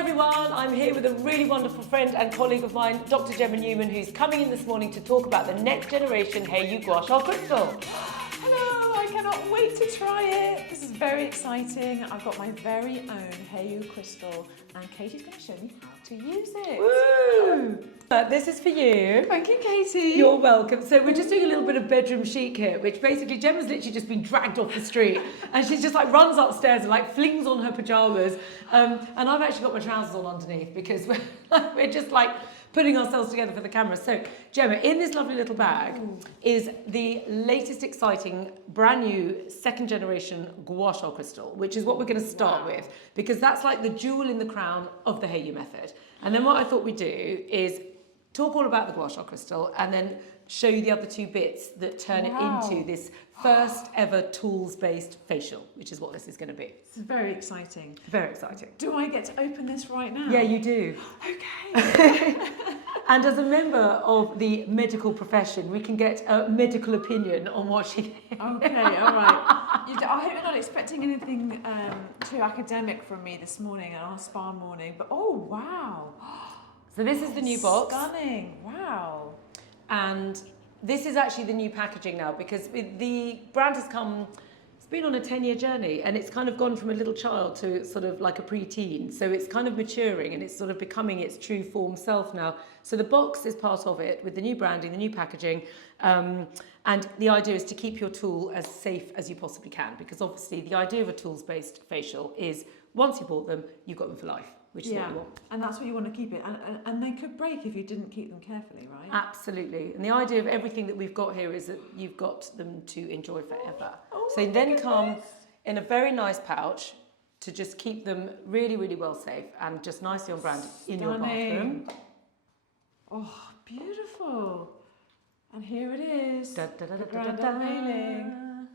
everyone, I'm here with a really wonderful friend and colleague of mine, Dr Gemma Newman, who's coming in this morning to talk about the next generation Hayo'u gua sha crystal. Hello, I cannot wait to try it. This is very exciting. I've got my very own Hayo'u crystal and Katie's going to show me how to use it. Woo! This is for you. Thank you, Katie. You're welcome. So we're just doing a little bit of bedroom chic here, which basically Gemma's literally just been dragged off the street and she's just like runs upstairs and like flings on her pyjamas. And I've actually got my trousers on underneath because we're just like putting ourselves together for the camera. So Gemma, in this lovely little bag is the latest exciting brand new second generation gua sha crystal, which is what we're going to start with because that's like the jewel in the crown of the Hayo'u method. And then what I thought we'd do is talk all about the gua sha crystal and then show you the other two bits that turn it into this first ever tools-based facial, which is what this is going to be. This is very exciting. Very exciting. Do I get to open this right now? Yeah, you do. Okay. And as a member of the medical profession, we can get a medical opinion on what she... Okay, all right. I hope you're not expecting anything too academic from me this morning on our spa morning, but oh, wow. So this is the new box. Stunning, wow. And this is actually the new packaging now because the brand has come, it's been on a 10-year journey and it's kind of gone from a little child to sort of like a pre-teen. So it's kind of maturing and it's sort of becoming its true form self now. So the box is part of it with the new branding, the new packaging. And the idea is to keep your tool as safe as you possibly can because obviously the idea of a tools-based facial is once you bought them, you've got them for life. Which is what you want. And that's what you want to keep it. And they could break if you didn't keep them carefully, right? Absolutely. And the idea of everything that we've got here is that you've got them to enjoy forever. So they then come in a very nice pouch to just keep them really, really well safe and just nicely on brand in your bathroom. Oh, beautiful. And here it is. Da, da, da, The da, brand da, da. unveiling.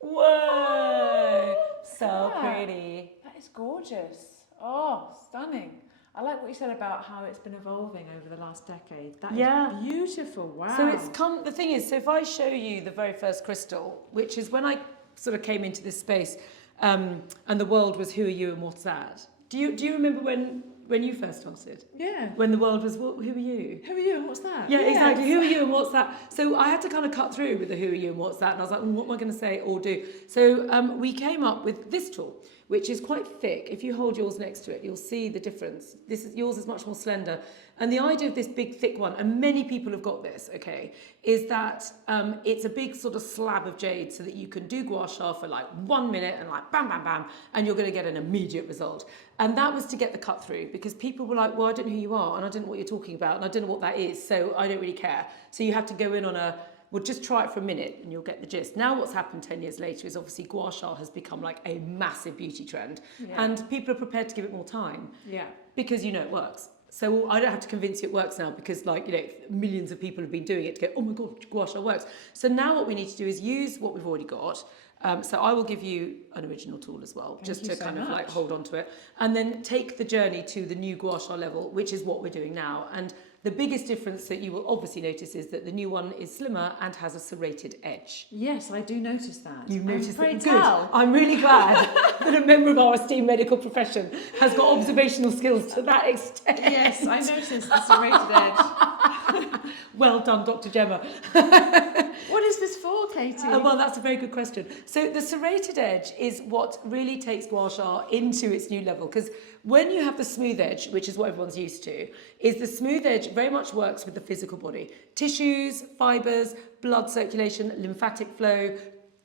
Whoa! So Yeah. pretty. That is gorgeous. Oh, stunning. I like what you said about how it's been evolving over the last decade. That is beautiful. Wow. So it's come, the thing is, so if I show you the very first crystal, which is when I sort of came into this space and the world was who are you and what's that? Do you remember when you first started? Yeah. When the world was, who are you? Who are you and what's that? Yeah, exactly. Who are you and what's that? So I had to kind of cut through with the who are you and what's that. And I was like, what am I going to say or do? So we came up with this tool, which is quite thick. If you hold yours next to it, you'll see the difference. Yours is much more slender. And the idea of this big, thick one, and many people have got this, okay, is that it's a big sort of slab of jade so that you can do gua sha for like 1 minute and like bam, bam, bam, and you're going to get an immediate result. And that was to get the cut through because people were like, well, I don't know who you are and I don't know what you're talking about and I don't know what that is, so I don't really care. So you have to go in on well, just try it for a minute and you'll get the gist. Now what's happened 10 years later is obviously gua sha has become like a massive beauty trend and people are prepared to give it more time because it works. So I don't have to convince you it works now because millions of people have been doing it to go, oh my God, gua sha works. So now what we need to do is use what we've already got. So I will give you an original tool as well, just to kind of like hold on to it. And then take the journey to the new gua sha level, which is what we're doing now. And the biggest difference that you will obviously notice is that the new one is slimmer and has a serrated edge. Yes, I do notice that. You've noticed that? Good. I'm really glad that a member of our esteemed medical profession has got observational skills to that extent. Yes, I noticed the serrated edge. Well done, Dr. Gemma. What is this for, Katie? Well, that's a very good question. So the serrated edge is what really takes gua sha into its new level because when you have the smooth edge, which is what everyone's used to, is the smooth edge very much works with the physical body. Tissues, fibres, blood circulation, lymphatic flow,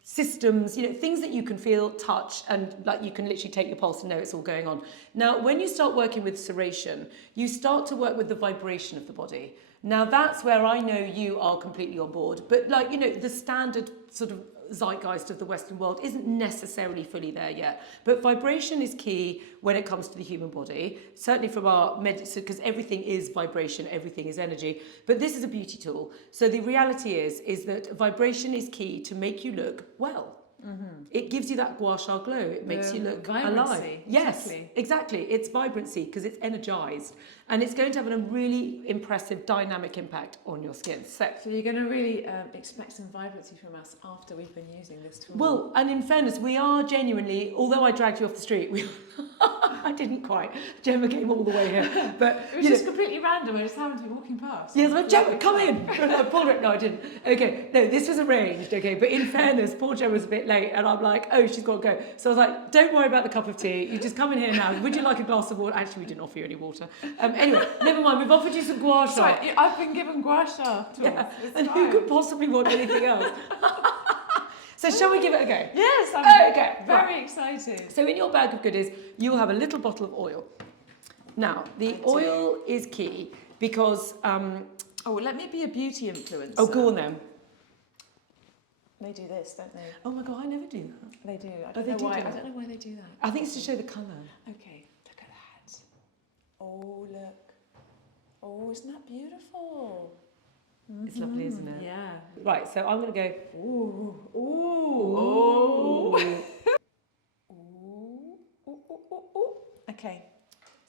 systems, things that you can feel, touch, and like you can literally take your pulse and know it's all going on. Now, when you start working with serration, you start to work with the vibration of the body. Now, that's where I know you are completely on board. But the standard sort of zeitgeist of the Western world isn't necessarily fully there yet. But vibration is key when it comes to the human body, certainly from our medicine, because everything is vibration, everything is energy. But this is a beauty tool. So the reality is that vibration is key to make you look well. It gives you that gua sha glow. It makes you look alive. Yes, exactly. It's vibrancy because it's energized, and it's going to have a really impressive dynamic impact on your skin. So you're going to really expect some vibrancy from us after we've been using this tool. Well, and in fairness, we are genuinely, although I dragged you off the street, I didn't quite. Gemma came all the way here. But it was just completely random. I just happened to be walking past. Yes, but Gemma, come in. No, I didn't. Okay, no, this was arranged, okay. But in fairness, poor Gemma was a bit late, and I'm like, oh, she's got to go. So I was like, don't worry about the cup of tea. You just come in here now. Would you like a glass of water? Actually, we didn't offer you any water. Anyway, never mind. We've offered you some gua sha. Sorry, I've been given gua sha. Yeah. And who could possibly want anything else? So shall we give it a go? Yes, I'm very right. excited. So in your bag of goodies, you'll have a little bottle of oil. Now, the oil is key because... oh, let me be a beauty influencer. Oh, go on then. They do this, don't they? Oh my God, I never do that. They do. I don't know why. I don't know why they do that. I think it's to show the colour. Okay, look at that. Oh, look. Oh, isn't that beautiful? It's lovely, isn't it? Yeah. Right, so I'm going to go... Ooh. Ooh. Ooh. Ooh. Okay.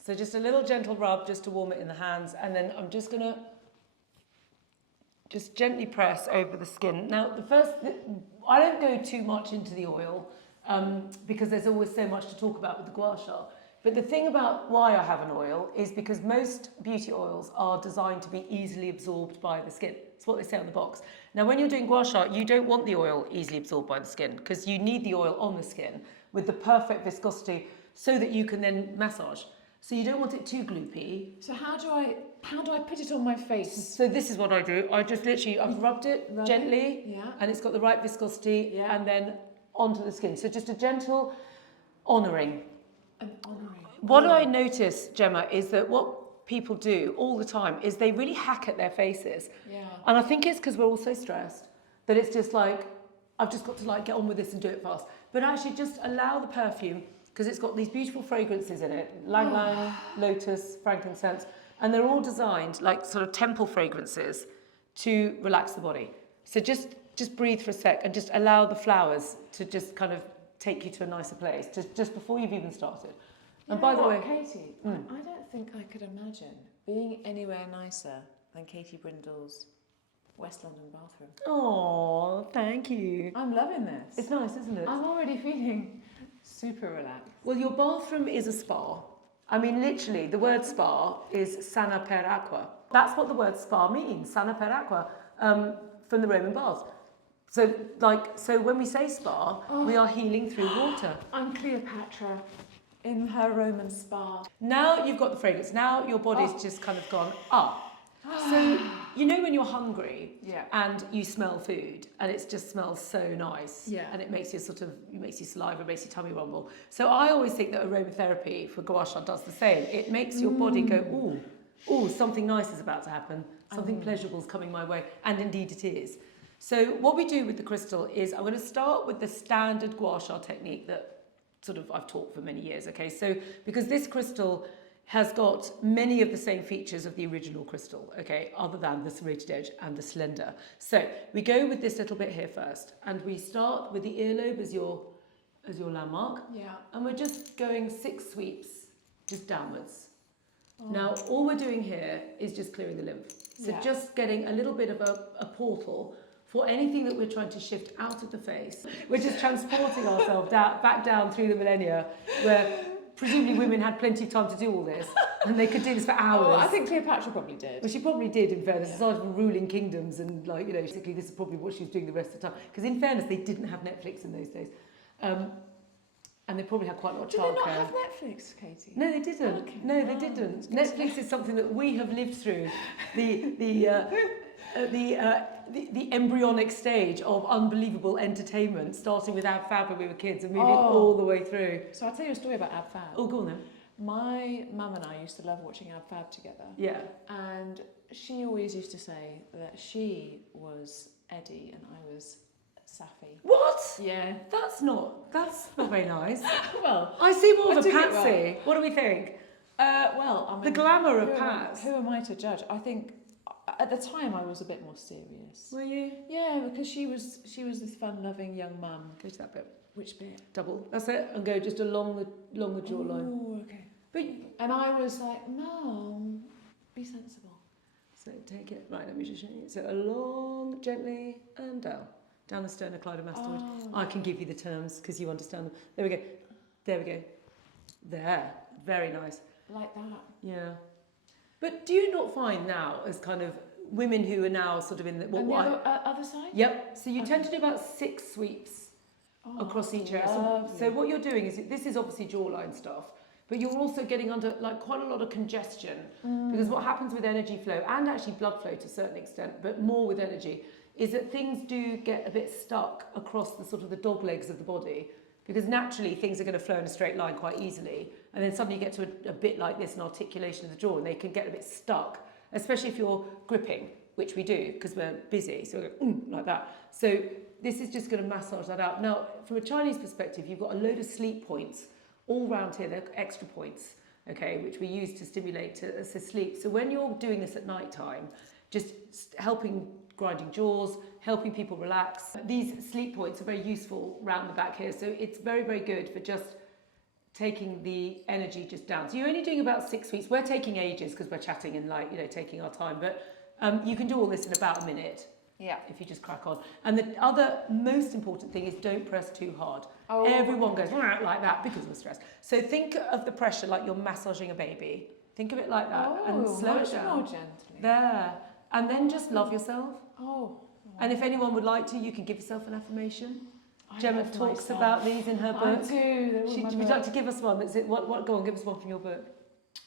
So just a little gentle rub just to warm it in the hands, and then I'm just going to just gently press over the skin. Now, I don't go too much into the oil because there's always so much to talk about with the gua sha. But the thing about why I have an oil is because most beauty oils are designed to be easily absorbed by the skin. That's what they say on the box. Now, when you're doing gua sha, you don't want the oil easily absorbed by the skin because you need the oil on the skin with the perfect viscosity so that you can then massage. So you don't want it too gloopy. So how do I put it on my face? So this is what I do. I just literally, I've rubbed it gently, yeah, and it's got the right viscosity, yeah, and then onto the skin. So just a gentle honouring. An honouring. What I notice, Gemma, is that what people do all the time is they really hack at their faces. Yeah. And I think it's because we're all so stressed that it's just like, I've just got to like get on with this and do it fast. But actually just allow the perfume, because it's got these beautiful fragrances in it, Lang Lang, lotus, frankincense, and they're all designed like sort of temple fragrances to relax the body. So just breathe for a sec and just allow the flowers to just kind of take you to a nicer place, just before you've even started. And by the way, Katie, I don't think I could imagine being anywhere nicer than Katie Brindle's West London bathroom. Oh, thank you. I'm loving this. It's nice, isn't it? I'm already feeling super relaxed. Well, your bathroom is a spa. I mean, literally, the word spa is sana per acqua. That's what the word spa means, sana per acqua, from the Roman baths. So when we say spa, we are healing through water. I'm Cleopatra in her Roman spa. Now you've got the fragrance. Now your body's just kind of gone up. So, you know when you're hungry and you smell food and it just smells so nice and it makes you saliva, makes your tummy rumble. So I always think that aromatherapy for gua sha does the same. It makes your body go, ooh, something nice is about to happen. Something pleasurable is coming my way. And indeed it is. So what we do with the crystal is I'm going to start with the standard gua sha technique that sort of I've taught for many years, okay? So because this crystal has got many of the same features of the original crystal, okay, other than the serrated edge and the slender. So we go with this little bit here first, and we start with the earlobe as your landmark. Yeah. And we're just going 6 sweeps, just downwards. Now, all we're doing here is just clearing the lymph. So just getting a little bit of a portal for anything that we're trying to shift out of the face. We're just transporting ourselves back down through the millennia, where presumably women had plenty of time to do all this, and they could do this for hours. Oh, I think Cleopatra probably did. Well, she probably did, in fairness, aside from ruling kingdoms, and basically this is probably what she was doing the rest of the time. Because in fairness, they didn't have Netflix in those days. And they probably had quite a lot of childcare. Did they not have Netflix, Katie? No, they didn't. Okay. No, they didn't. Netflix is something that we have lived through. The embryonic stage of unbelievable entertainment, starting with Ab Fab when we were kids and moving all the way through. So I'll tell you a story about Ab Fab. Oh, go on then. My mum and I used to love watching Ab Fab together. Yeah. And she always used to say that she was Eddie and I was Safi. What? Yeah. That's not very nice. Well, I see more of a Patsy. What do we think? Well, I mean, the glamour of Pats. Who am I to judge? I think at the time I was a bit more serious. Were you? Yeah, because she was this fun-loving young mum. Go to that bit. Which bit? Double. That's it. And go just along the jawline. Oh, okay. And I was like, Mum, be sensible. So take it. Right, let me just show you. So along, gently, and down. Down the sternocleidomastoid. Oh. I can give you the terms because you understand them. There we go. There we go. There. Very nice. Like that. Yeah. But do you not find now, as kind of women who are now sort of in the... And the other side? Yep. So you tend to do about 6 sweeps across each area. So what you're doing is, this is obviously jawline stuff, but you're also getting under like quite a lot of congestion, because what happens with energy flow, and actually blood flow to a certain extent, but more with energy, is that things do get a bit stuck across the sort of the dog legs of the body, because naturally things are going to flow in a straight line quite easily, and then suddenly you get to a bit like this, an articulation of the jaw, and they can get a bit stuck, especially if you're gripping, which we do because we're busy, so we go like that. So this is just going to massage that out. Now, from a Chinese perspective, you've got a load of sleep points all round here. They're extra points, okay, which we use to stimulate to sleep. So when you're doing this at night time, just helping grinding jaws, helping people relax. These sleep points are very useful round the back here. So it's very, very good for just taking the energy just down. So you're only doing about 6 weeks. We're taking ages because we're chatting and like, you know, taking our time. But you can do all this in about a minute. Yeah, if you just crack on. And the other most important thing is don't press too hard. Oh. Everyone goes like that because of stress. So think of the pressure like you're massaging a baby. Think of it like that and slow it down. More gently. There. And then just love yourself. Oh. And if anyone would like to, you can give yourself an affirmation. Gemma talks myself. about these in her book. I do. Would you like to give us one? What? Go on, give us one from your book.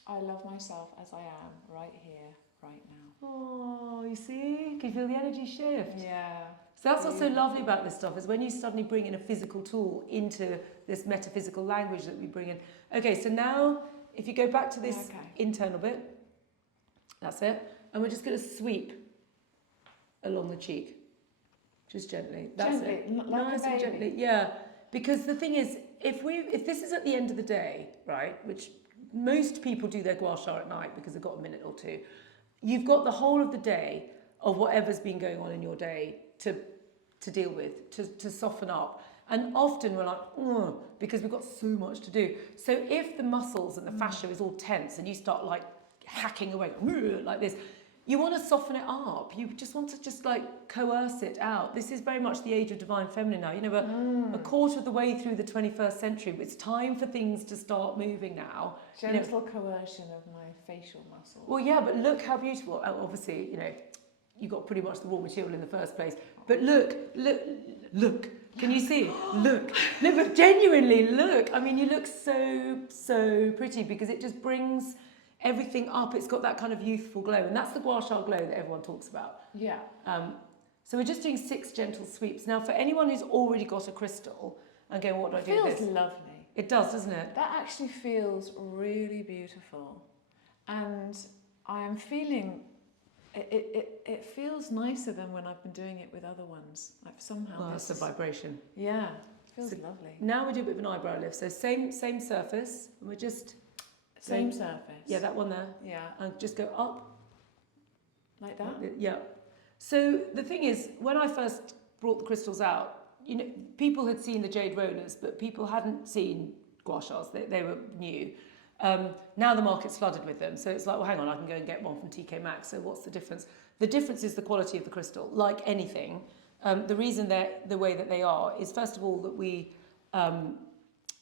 I love myself as I am, right here, right now. Oh, you see? Can you feel the energy shift? Yeah. So that's what's so lovely about this stuff, is when you suddenly bring in a physical tool into this metaphysical language that we bring in. Okay, so now if you go back to this internal bit, that's it. And we're just going to sweep along the cheek. Just gently. That's gently, it. Like nice and gently. Yeah. Because the thing is, if this is at the end of the day, right, which most people do their gua sha at night because they've got a minute or two, you've got the whole of the day of whatever's been going on in your day to deal with, to soften up. And often we're like, because we've got so much to do. So if the muscles and the fascia is all tense and you start like hacking away like this, you want to soften it up. You just want to just like coerce it out. This is very much the age of divine feminine now. You know, we're a quarter of the way through the 21st century. It's time for things to start moving now. Gentle coercion of my facial muscles. Well, yeah, but look how beautiful. Obviously, you know, you got pretty much the raw material in the first place. But look. Can you see? Look. No, but genuinely, look. I mean, you look so pretty because it just brings everything up. It's got that kind of youthful glow, and that's the gua sha glow that everyone talks about. Yeah. So we're just doing 6 gentle sweeps. Now, for anyone who's already got a crystal and going, what do I do with this? It feels lovely. It does, doesn't it? That actually feels really beautiful. And I am feeling, it feels nicer than when I've been doing it with other ones. Like somehow. Well, that's the vibration. Yeah, it feels lovely. Now we do a bit of an eyebrow lift. So same surface, and we're just... Same surface. Yeah, that one there. Yeah. And just go up. Like that? Yeah. So the thing is, when I first brought the crystals out, you know, people had seen the jade rollers, but people hadn't seen gua shas. They were new. Now the market's flooded with them. So it's like, well, hang on, I can go and get one from TK Maxx. So what's the difference? The difference is the quality of the crystal. Like anything, the reason they're the way that they are is, first of all, that we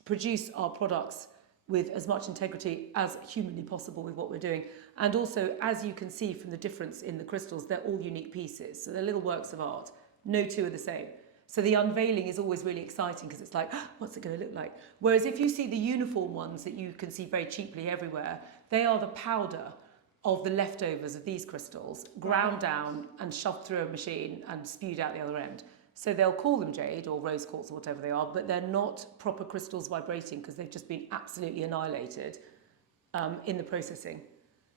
produce our products with as much integrity as humanly possible with what we're doing. And also, as you can see from the difference in the crystals, they're all unique pieces. So they're little works of art. No two are the same. So the unveiling is always really exciting because it's like, what's it going to look like? Whereas if you see the uniform ones that you can see very cheaply everywhere, they are the powder of the leftovers of these crystals, ground down and shoved through a machine and spewed out the other end. So they'll call them jade or rose quartz or whatever they are, but they're not proper crystals vibrating because they've just been absolutely annihilated in the processing.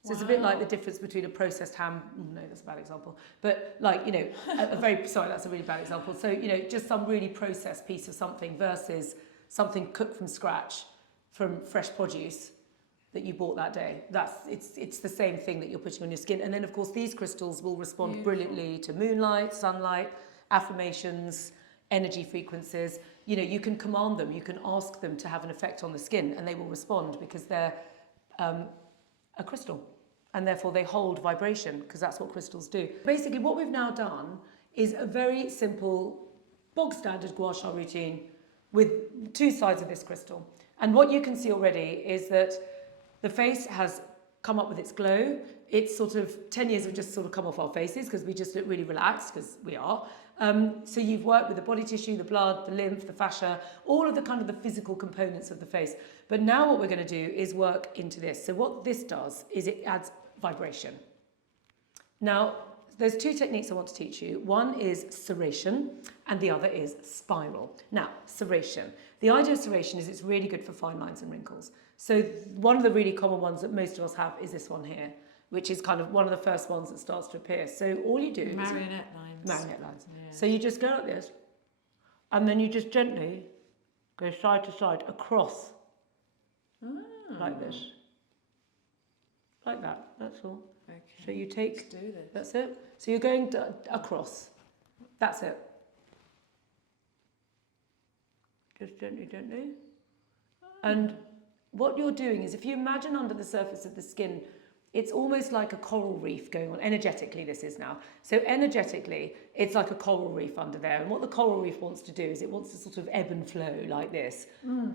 So it's a bit like the difference between a processed ham, no, that's a bad example, but like, you know, sorry, that's a really bad example. So, you know, just some really processed piece of something versus something cooked from scratch from fresh produce. that you bought that day. It's the same thing that you're putting on your skin. And then of course these crystals will respond brilliantly to moonlight, sunlight, affirmations, energy frequencies. You know, you can command them, you can ask them to have an effect on the skin, and they will respond because they're a crystal, and therefore they hold vibration, because that's what crystals do. Basically what we've now done is a very simple bog standard gua sha routine with 2 sides of this crystal. And what you can see already is that the face has come up with its glow. It's sort of 10 years have just sort of come off our faces because we just look really relaxed, because we are. So you've worked with the body tissue, the blood, the lymph, the fascia, all of the kind of the physical components of the face. But now what we're going to do is work into this. So what this does is it adds vibration. Now, there's 2 techniques I want to teach you. One is serration and the other is spiral. Now, serration. The idea of serration is it's really good for fine lines and wrinkles. So one of the really common ones that most of us have is this one here, which is kind of one of the first ones that starts to appear. So all you do marionette lines. Marionette lines. Yeah. So you just go like this, and then you just gently go side to side across, like this, like that. That's all. Okay. So you take. Let's do this. That's it. So you're going across. That's it. Just gently, gently. And what you're doing is, if you imagine under the surface of the skin, it's almost like a coral reef going on. Energetically, this is now. So energetically, it's like a coral reef under there. And what the coral reef wants to do is it wants to sort of ebb and flow like this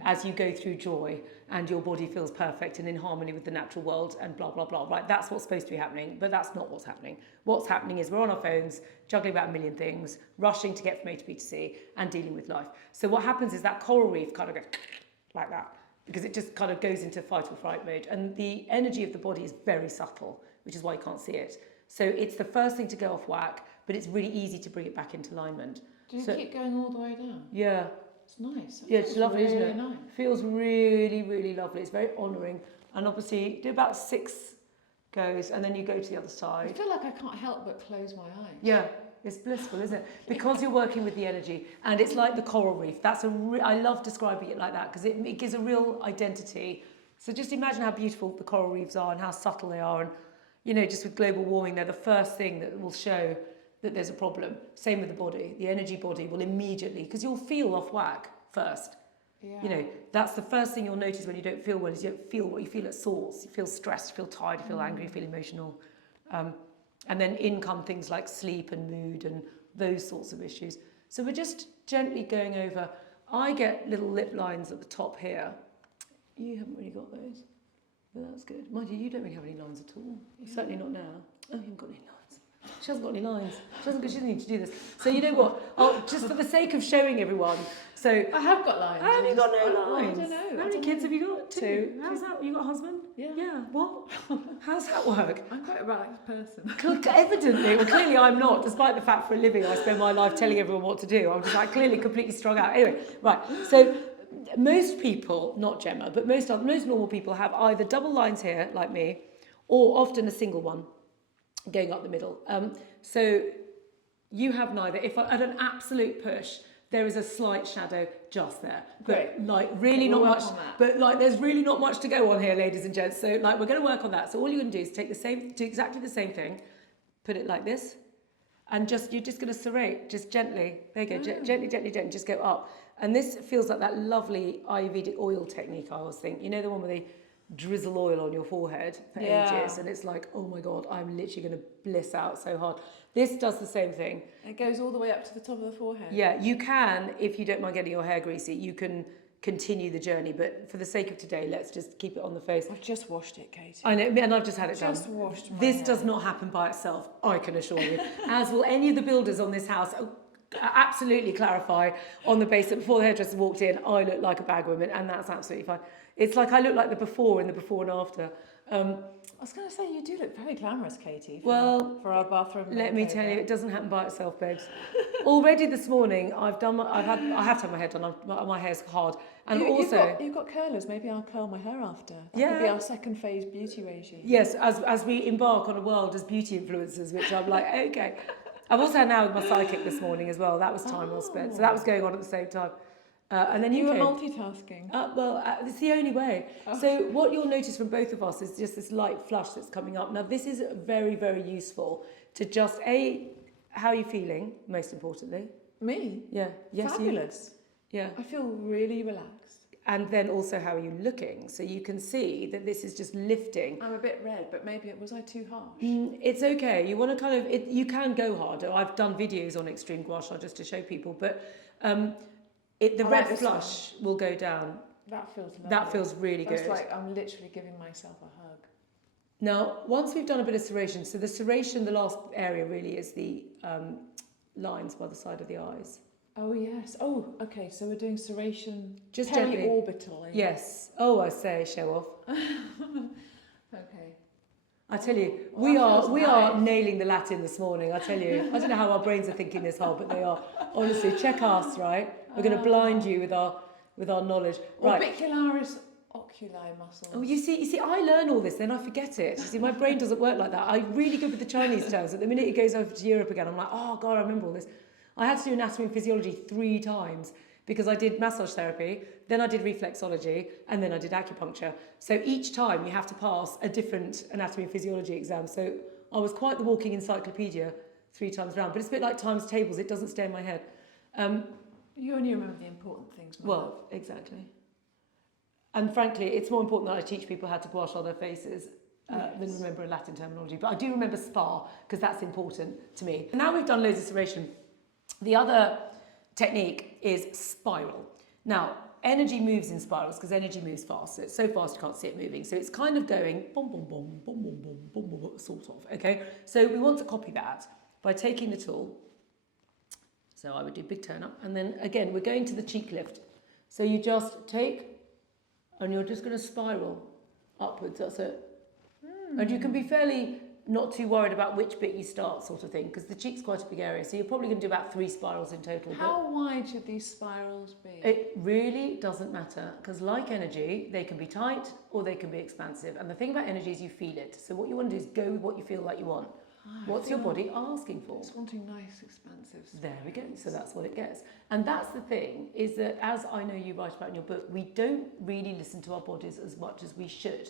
as you go through joy and your body feels perfect and in harmony with the natural world and blah, blah, blah. Right, that's what's supposed to be happening, but that's not what's happening. What's happening is we're on our phones, juggling about a million things, rushing to get from A to B to C and dealing with life. So what happens is that coral reef kind of goes like that, because it just kind of goes into fight or flight mode. And the energy of the body is very subtle, which is why you can't see it. So it's the first thing to go off whack, but it's really easy to bring it back into alignment. Do you keep going all the way down? Yeah. It's nice. Yeah, it's lovely, really isn't it? Nice. Feels really, really lovely. It's very honouring. And obviously, do about 6 goes, and then you go to the other I side. feel like I can't help but close my eyes. Yeah. It's blissful, isn't it? Because you're working with the energy, and it's like the coral reef. That's I love describing it like that, because it gives a real identity. So just imagine how beautiful the coral reefs are and how subtle they are. And, you know, just with global warming, they're the first thing that will show that there's a problem. Same with the body. The energy body will immediately, because you'll feel off whack first. Yeah. You know, that's the first thing you'll notice when you don't feel well, is you don't feel what you feel at source. You feel stressed, you feel tired, you feel angry, you feel emotional. And then in come things like sleep and mood and those sorts of issues. So we're just gently going over. I get little lip lines at the top here. You haven't really got those, but that's good. Mind you, you don't really have any lines at all. Certainly not now. Oh, you haven't got any lines. She hasn't got any lines. She doesn't need to do this. So you know what? Just for the sake of showing everyone. So I have got lines. have you got no lines? I don't know. How many kids have you got? 2. How's that? You got a husband? Yeah. Yeah. What? How's that work? I'm quite a relaxed person. Evidently, well, clearly I'm not, despite the fact for a living I spend my life telling everyone what to do. I'm just like clearly completely strung out. Anyway, right. So most people, not Gemma, but most normal people have either double lines here, like me, or often a single one going up the middle. So you have neither. If at an absolute push, there is a slight shadow just there, but Great. like really not much. On But like there's really not much to go on here, ladies and gents. So like we're going to work on that. So all you're going to do is do exactly the same thing, put it like this, and you're just going to serrate, just gently. There you go, gently, gently, gently, just go up. And this feels like that lovely Ayurvedic oil technique I always think. You know, the one where they drizzle oil on your forehead for ages, and it's like, oh my God, I'm literally going to bliss out so hard. This does the same thing. It goes all the way up to the top of the forehead. Yeah, you can, if you don't mind getting your hair greasy, you can continue the journey, but for the sake of today, let's just keep it on the face. I've just washed it, Katie. I know, and I've just had it done. Just washed my This hair. does not happen by itself, I can assure you. As will any of the builders on this house absolutely clarify on the basis that before the hairdresser walked in, I look like a bag woman, and that's absolutely fine. It's like I look like the before and the before and after. I was going to say, you do look very glamorous, Katie, for our bathroom. Let me tell you, it doesn't happen by itself, babes. Already this morning, I have to have my hair done. My hair's hard, and you've got curlers. Maybe I'll curl my hair after. That Yeah. could be our second phase beauty regime. Yes, as we embark on a world as beauty influencers, which I'm like, okay. I've also had now with my psychic this morning as well. That was time well spent. So that was going on at the same time. And then You were came. multitasking. It's the only way. Oh. So what you'll notice from both of us is just this light flush that's coming up. Now, this is very, very useful to just, how are you feeling, most importantly? Me? Yeah. Yes, Fabulous. Yeah. I feel really relaxed. And then also, how are you looking? So you can see that this is just lifting. I'm a bit red, but maybe was I too harsh? It's okay. You want to kind of, you can go harder. I've done videos on extreme gua sha just to show people, but the red flush will go down. That feels lovely. That feels really good. It's like I'm literally giving myself a hug. Now, once we've done a bit of serration, so the serration, the last area really is the lines by the side of the eyes. Oh, yes. Oh, okay. So we're doing serration Just gently. periorbital. Yes. Oh, I say, show off. Okay. I tell you, Well, we are nailing the Latin this morning. I tell you, I don't know how our brains are thinking this hard, but they are. Honestly, check us, right? We're going to blind you with our knowledge. Right. Orbicularis oculi muscles. Oh, you see, I learn all this, then I forget it. You see, my brain doesn't work like that. I'm really good with the Chinese terms. At the minute it goes over to Europe again, I'm like, oh God, I remember all this. I had to do anatomy and physiology 3 times because I did massage therapy, then I did reflexology, and then I did acupuncture. So each time you have to pass a different anatomy and physiology exam. So I was quite the walking encyclopedia 3 times round. But it's a bit like times tables. It doesn't stay in my head. You only remember the important things. Well, exactly. And frankly, it's more important that I teach people how to gua sha their faces than remember a Latin terminology. But I do remember spa because that's important to me. Now we've done loads of serration. The other technique is spiral. Now, energy moves in spirals because energy moves fast. So it's so fast you can't see it moving. So it's kind of going boom, boom, boom, boom, boom, boom, boom, boom, sort of. Okay. So we want to copy that by taking the tool. So I would do big turn up, and then again we're going to the cheek lift. So you just take, and you're just going to spiral upwards. That's it. And you can be fairly not too worried about which bit you start, sort of thing, because the cheek's quite a big area. So you're probably going to do about 3 spirals in total. How wide should these spirals be? It really doesn't matter, because like energy, they can be tight or they can be expansive. And the thing about energy is you feel it. So what you want to do is go with what you feel like you want. What's your body asking for? It's wanting nice, expansive spirals. There we go. So that's what it gets. And that's the thing, is that as I know you write about in your book, we don't really listen to our bodies as much as we should.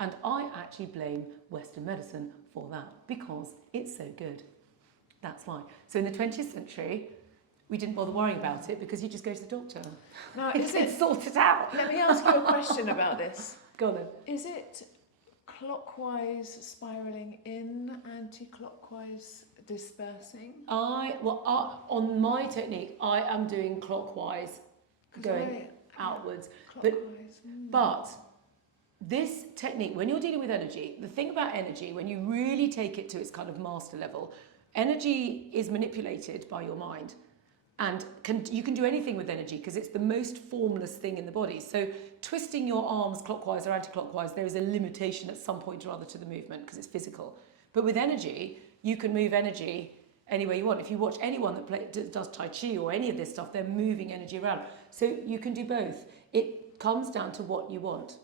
And I actually blame Western medicine for that, because it's so good. That's why. So in the 20th century, we didn't bother worrying about it because you just go to the doctor. Now, It's sorted out. Let me ask you a question about this. Go on then. Is it clockwise spiraling in, anti-clockwise dispersing? On my technique, I am doing clockwise, going outwards. Clockwise. But this technique, when you're dealing with energy, the thing about energy, when you really take it to its kind of master level, energy is manipulated by your mind. And you can do anything with energy because it's the most formless thing in the body. So twisting your arms clockwise or anti-clockwise, there is a limitation at some point or other to the movement because it's physical. But with energy, you can move energy any way you want. If you watch anyone that does Tai Chi or any of this stuff, they're moving energy around. So you can do both. It comes down to what you want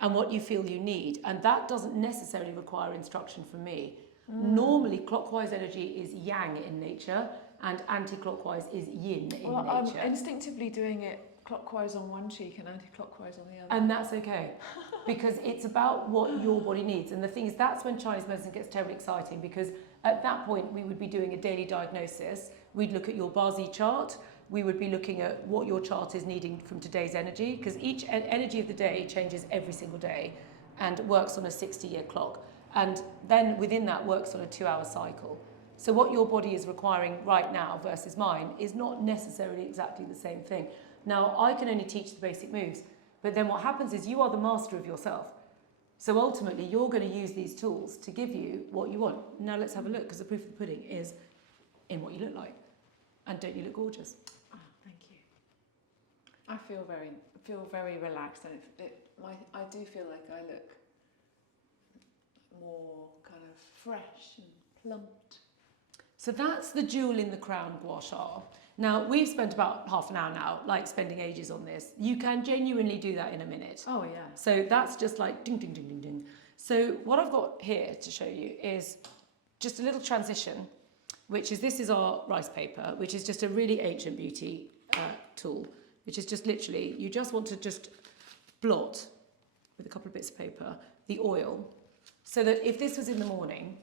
and what you feel you need. And that doesn't necessarily require instruction from me. Normally, clockwise energy is yang in nature, and anti-clockwise is yin in nature. I'm instinctively doing it clockwise on one cheek and anti-clockwise on the other. And that's okay, because it's about what your body needs. And the thing is, that's when Chinese medicine gets terribly exciting, because at that point, we would be doing a daily diagnosis. We'd look at your Bazi chart. We would be looking at what your chart is needing from today's energy, because each energy of the day changes every single day and works on a 60-year clock. And then within that works on a 2-hour cycle. So what your body is requiring right now versus mine is not necessarily exactly the same thing. Now, I can only teach the basic moves, but then what happens is you are the master of yourself. So ultimately, you're going to use these tools to give you what you want. Now let's have a look, because the proof of the pudding is in what you look like. And don't you look gorgeous? Oh, thank you. I feel very relaxed, and I do feel like I look more kind of fresh and plumped. So that's the jewel in the crown gua sha. Now, we've spent about half an hour now, like spending ages on this. You can genuinely do that in a minute. Oh, yeah. So that's just like ding, ding, ding, ding, ding. So what I've got here to show you is just a little transition, which is, this is our rice paper, which is just a really ancient beauty tool. which is just literally, you just want to just blot with a couple of bits of paper, the oil, so that if this was in the morning,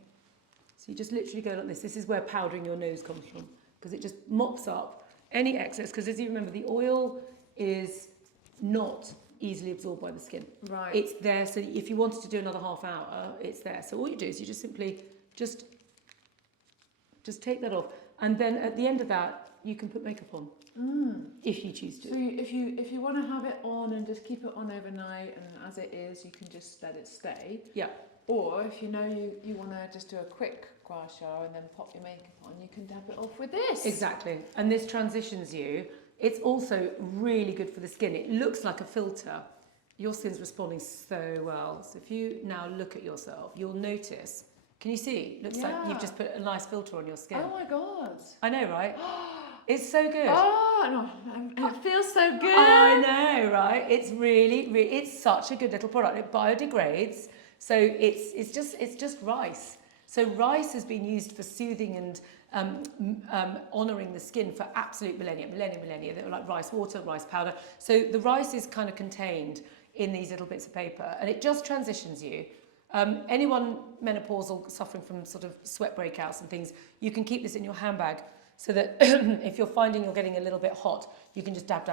so you just literally go like this. This is where powdering your nose comes from, because it just mops up any excess, because as you remember, the oil is not easily absorbed by the skin. Right. It's there, so if you wanted to do another half hour, it's there. So all you do is you just simply just take that off, and then at the end of that, you can put makeup on, if you choose to. So if you want to have it on and just keep it on overnight, and as it is, you can just let it stay. Yeah. Or if you know you want to just do a quick gua sha and then pop your makeup on, you can dab it off with this. Exactly. And this transitions you. It's also really good for the skin. It looks like a filter. Your skin's responding so well. So if you now look at yourself, you'll notice. Can you see? Looks like you've just put a nice filter on your skin. Oh my God. I know, right? It's so good. Oh, no, it feels so good. I know, right? It's really, it's such a good little product. It biodegrades. So it's just rice. So rice has been used for soothing and honouring the skin for absolute millennia. They were like rice water, rice powder. So the rice is kind of contained in these little bits of paper, and it just transitions you. Anyone menopausal, suffering from sort of sweat breakouts and things, you can keep this in your handbag, so that if you're finding you're getting a little bit hot, you can just dab,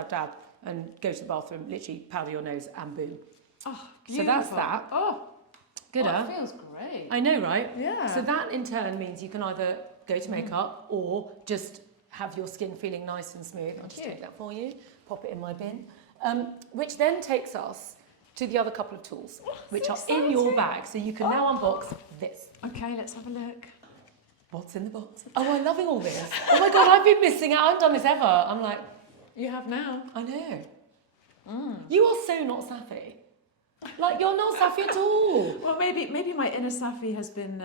and go to the bathroom, literally powder your nose, and boom. Oh, so that's that. Oh, good. It feels great. I know, right? Yeah. So that in turn means you can either go to makeup or just have your skin feeling nice and smooth. I'll just take that for you, pop it in my bin. Which then takes us to the other couple of tools, which are in your bag. So you can now unbox this. Okay, let's have a look. What's in the box? Oh, I'm loving all this. Oh my God, I've been missing out. I haven't done this ever. I'm like, You have now. I know. You are so not sappy. Like, you're not sappy at all. Well, maybe my inner Safi has been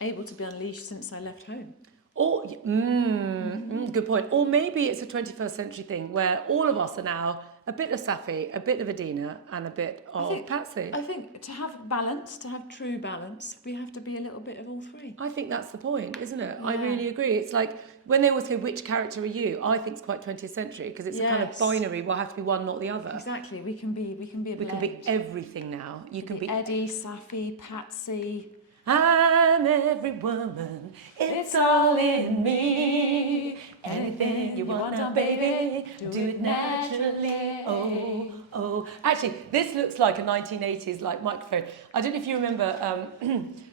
able to be unleashed since I left home. Or, good point. Or maybe it's a 21st century thing where all of us are now a bit of Safi, a bit of Adina, and a bit of Patsy. I think to have balance, to have true balance, we have to be a little bit of all three. I think that's the point, isn't it? Yeah. I really agree. It's like when they always say, which character are you? I think it's quite 20th century, because it's a kind of binary. We'll have to be one, not the other. Exactly. We can be a We can be everything now. You can be Eddie, Safi, Patsy. I'm every woman, it's all in me. Anything you want now, baby, do it naturally. Oh. Actually, this looks like a 1980s like microphone. I don't know if you remember,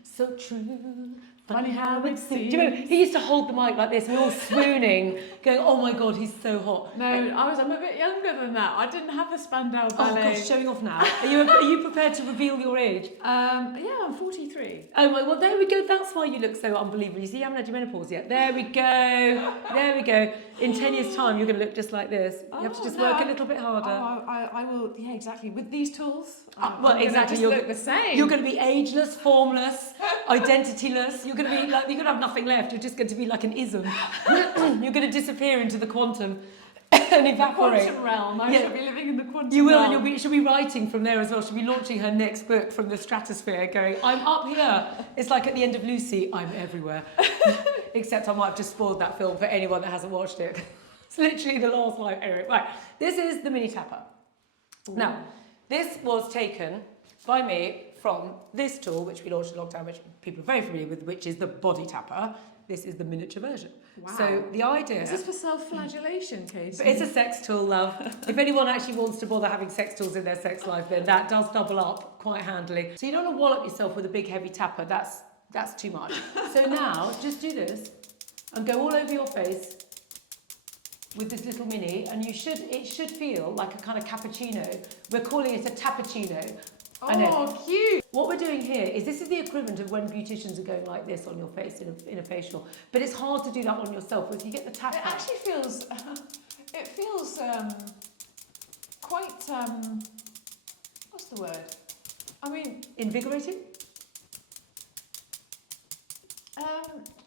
so true. Funny how it seems. Do you remember? He used to hold the mic like this, and we all swooning, going, "Oh my God, he's so hot." No, I'm a bit younger than that. I didn't have the Spandau Ballet. Oh gosh, showing off now. Are you prepared to reveal your age? Yeah, I'm 43. Oh my, well there we go. That's why you look so unbelievable. You see, you haven't had your menopause yet. There we go. There we go. In 10 years' time, you're going to look just like this. You have to just work a little bit harder. I will. Yeah, exactly. With these tools, Well, exactly. Just look the same. You're going to be ageless, formless, identityless. You're going to be like, you're going to have nothing left. You're just going to be like an ism. You're going to disappear into the quantum and evaporate. The quantum realm. I shall be living in the quantum You will, realm. and she'll be writing from there as well. She'll be launching her next book from the stratosphere, going, I'm up here. It's like at the end of Lucy, I'm everywhere. Except I might have just spoiled that film for anyone that hasn't watched it. It's literally the last line. Anyway, right. This is the mini tapper. Ooh. Now, this was taken by me from this tool, which we launched in lockdown, which people are very familiar with, which is the body tapper. This is the miniature version. Wow. So the idea... Is this for self-flagellation, Katie? It's a sex tool, love. If anyone actually wants to bother having sex tools in their sex life, then that does double up quite handily. So you don't want to wallop yourself with a big heavy tapper. That's too much. So now, just do this and go all over your face with this little mini, and it should feel like a kind of cappuccino. We're calling it a tappuccino. Oh, cute! What we're doing here is this is the equivalent of when beauticians are going like this on your face in a facial, but it's hard to do that on yourself. If you get the tap, it actually feels. It feels quite. What's the word? I mean, invigorating.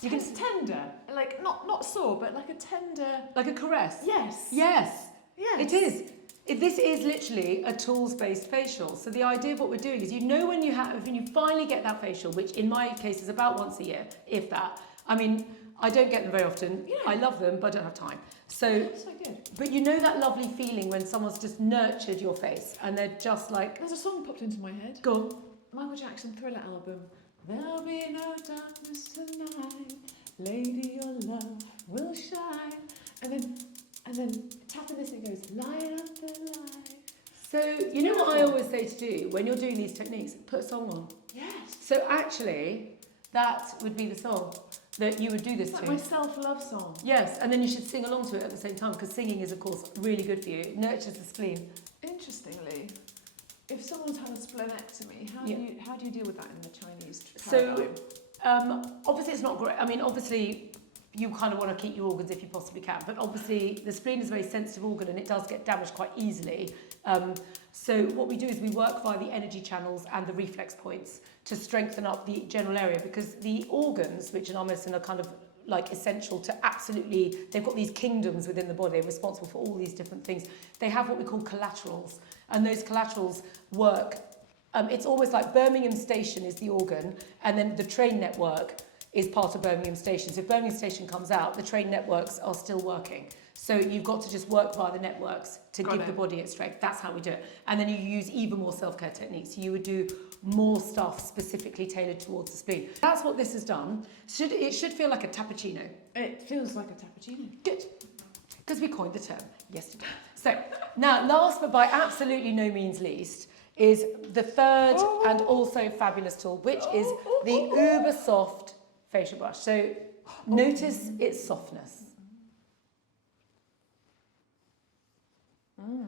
It's tender, like not sore, but like a tender. Like a caress. Yes. Yes. It is. This is literally a tools-based facial. So the idea of what we're doing is, when you finally get that facial, which in my case is about once a year, if that. I mean, I don't get them very often. Yeah. I love them, but I don't have time. So, That's so good. but you know that lovely feeling when someone's just nurtured your face and they're just like, There's a song popped into my head. go on. Michael Jackson Thriller album. There'll be no darkness tonight, lady, your love will shine. And then tapping this, it goes, light up the light. So, you know what I always say to do when you're doing these techniques? Put a song on. Yes. So actually, that would be the song that you would do this It's to. like my self-love song. Yes, and then you should sing along to it at the same time, because singing is, of course, really good for you. It nurtures the spleen. Interestingly, if someone's had a splenectomy, how do you deal with that in the Chinese So, paradigm? obviously it's not great. I mean, obviously you kind of want to keep your organs if you possibly can, but obviously the spleen is a very sensitive organ and it does get damaged quite easily. So what we do is we work via the energy channels and the reflex points to strengthen up the general area, because the organs, which in our medicine are kind of like essential to absolutely, they've got these kingdoms within the body, responsible for all these different things. They have what we call collaterals, and those collaterals work. It's almost like Birmingham Station is the organ, and then the train network is part of Birmingham Station. So if Birmingham Station comes out, the train networks are still working. So you've got to just work via the networks to give the body its strength. That's how we do it. And then you use even more self-care techniques. You would do more stuff specifically tailored towards the spleen. That's what this has done. It should feel like a cappuccino. It feels like a cappuccino. Good. Because we coined the term yesterday. So now, last but by absolutely no means least, is the third and also fabulous tool, which is the uber soft facial brush. So notice its softness.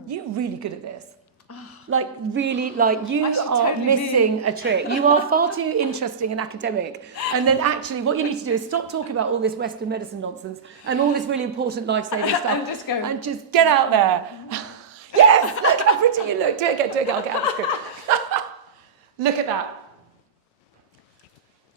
You're really good at this. Like really, like you are totally missing a trick. You are far too interesting and academic. And then actually what you need to do is stop talking about all this Western medicine nonsense and all this really important life-saving stuff. And just get out there. Yes, look how pretty you look. Do it again, I'll get out of the script. Look at that.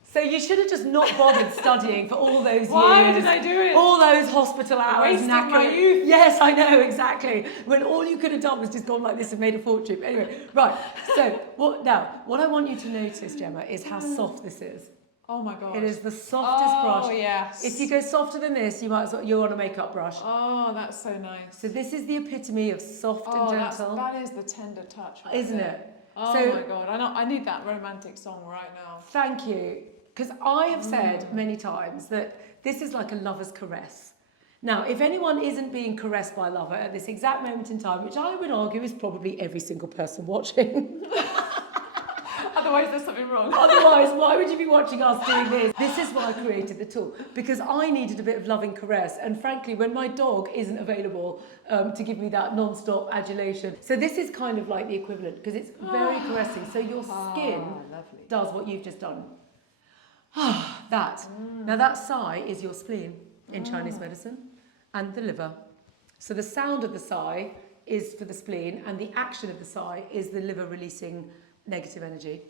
So you should have just not bothered studying for all those years. Why did I do it? All those hospital hours. Wasting my youth. Yes, I know, exactly. When all you could have done was just gone like this and made a fortune. Anyway, right. So what I want you to notice, Gemma, is how soft this is. Oh my God. It is the softest brush. Oh yes. If you go softer than this, you might as well, you're on a makeup brush. Oh, that's so nice. So this is the epitome of soft and gentle. That is the tender touch, right Isn't there. it? Oh So- my God, I need that romantic song right now. Thank you. Because I have said many times that this is like a lover's caress. Now, if anyone isn't being caressed by a lover at this exact moment in time, which I would argue is probably every single person watching. Otherwise, there's something wrong. Otherwise, why would you be watching us doing this? This is why I created the tool, because I needed a bit of loving caress. And frankly, when my dog isn't available to give me that non-stop adulation. So this is kind of like the equivalent, because it's very caressing. So your skin does what you've just done. That. Now that sigh is your spleen in Chinese medicine, and the liver. So the sound of the sigh is for the spleen, and the action of the sigh is the liver releasing negative energy.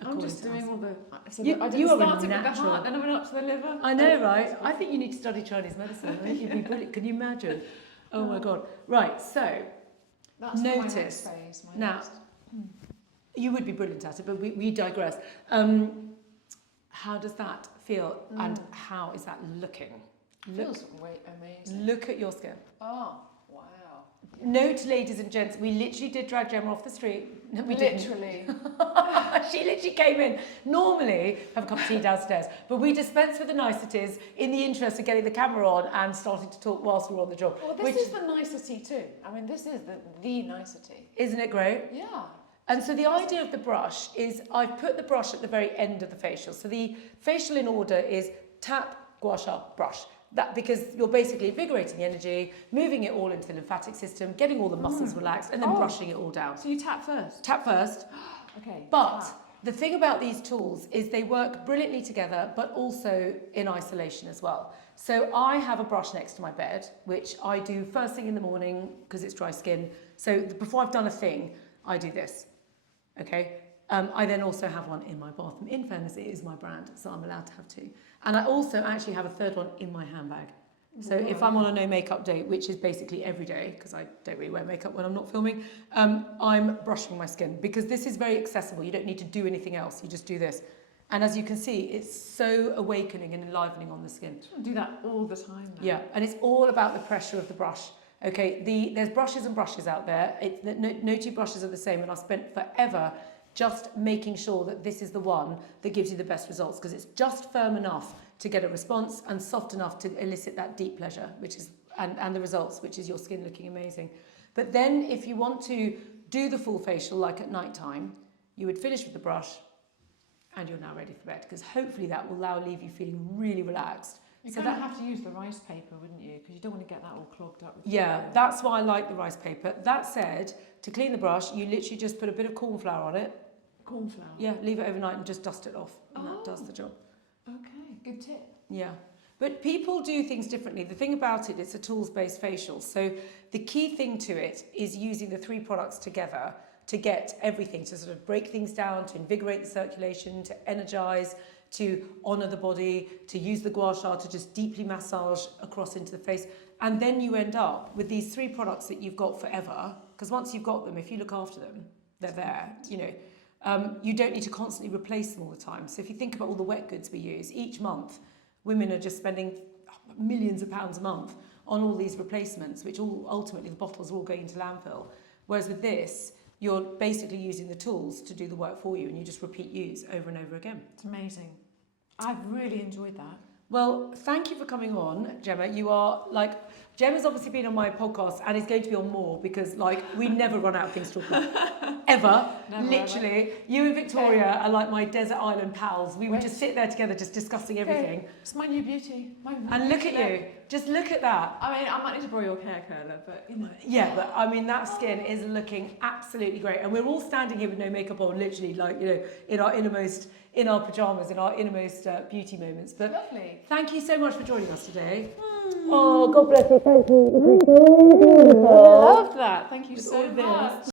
I'm just doing all the... So You- I you are a started with the natural. heart, then I went up to the liver. I know, right? I think you need to study Chinese medicine. I think you'd be brilliant. Can you imagine? Oh my God. Right, so That's notice. my next phase. Now, you would be brilliant at it, but we digress. How does that feel, and how is that looking? Feels amazing. Look at your skin. Oh, wow. Note, ladies and gents, we literally did drag Gemma off the street. No, we Literally. didn't. She literally came in. Normally, have a cup of tea downstairs, but we dispense with the niceties in the interest of getting the camera on and starting to talk whilst we're on the job. Well, this is the nicety too. I mean, this is the nicety. Isn't it great? Yeah. And so the idea of the brush is I've put the brush at the very end of the facial. So the facial in order is tap, gua sha, brush. That because you're basically invigorating the energy, moving it all into the lymphatic system, getting all the muscles relaxed, and then brushing it all down. So you tap first. Tap first. Okay. But the thing about these tools is they work brilliantly together, but also in isolation as well. So I have a brush next to my bed, which I do first thing in the morning because it's dry skin. So before I've done a thing, I do this. Okay. I then also have one in my bathroom. In fairness, it is my brand, so I'm allowed to have two. And I also actually have a third one in my handbag. So if I'm on a no makeup day, which is basically every day, because I don't really wear makeup when I'm not filming, I'm brushing my skin because this is very accessible. You don't need to do anything else. You just do this. And as you can see, it's so awakening and enlivening on the skin. I do that all the time now. Yeah, and it's all about the pressure of the brush. Okay, there's brushes and brushes out there. No two brushes are the same, and I've spent forever just making sure that this is the one that gives you the best results, because it's just firm enough to get a response and soft enough to elicit that deep pleasure, which is and the results, which is your skin looking amazing. But then if you want to do the full facial like at night time, you would finish with the brush and you're now ready for bed, because hopefully that will leave you feeling really relaxed. You So kind of that, have to use the rice paper, wouldn't you? Because you don't want to get that all clogged up. With yeah, oil. that's why I like the rice paper. That said, to clean the brush, you literally just put a bit of corn flour on it. Corn flour. Yeah, leave it overnight and just dust it off, and that does the job. Okay, good tip. Yeah. But people do things differently. The thing about it, it's a tools-based facial. So the key thing to it is using the 3 products together to get everything, to sort of break things down, to invigorate the circulation, to energize, to honour the body, to use the gua sha to just deeply massage across into the face. And then you end up with these 3 products that you've got forever, because once you've got them, if you look after them, they're there, you know. You don't need to constantly replace them all the time. So if you think about all the wet goods we use, each month, women are just spending millions of pounds a month on all these replacements, which all ultimately the bottles are all going into landfill. Whereas with this, you're basically using the tools to do the work for you, and you just repeat use over and over again. It's amazing. I've really enjoyed that. Well, thank you for coming on, Gemma. You are Gemma's obviously been on my podcast and is going to be on more, because we never run out of things to talk about. Ever. Never, literally. ever. You and Victoria are like my desert island pals. We would just sit there together just discussing everything. It's my new beauty. And look at you. Just look at that. I mean, I might need to borrow your hair curler, but you know. Yeah, but I mean, that skin is looking absolutely great. And we're all standing here with no makeup on, literally, in our pyjamas, in our innermost beauty moments. But Lovely. thank you so much for joining us today. Oh, God bless you. Thank you. I love that. Thank you With so all of this. much.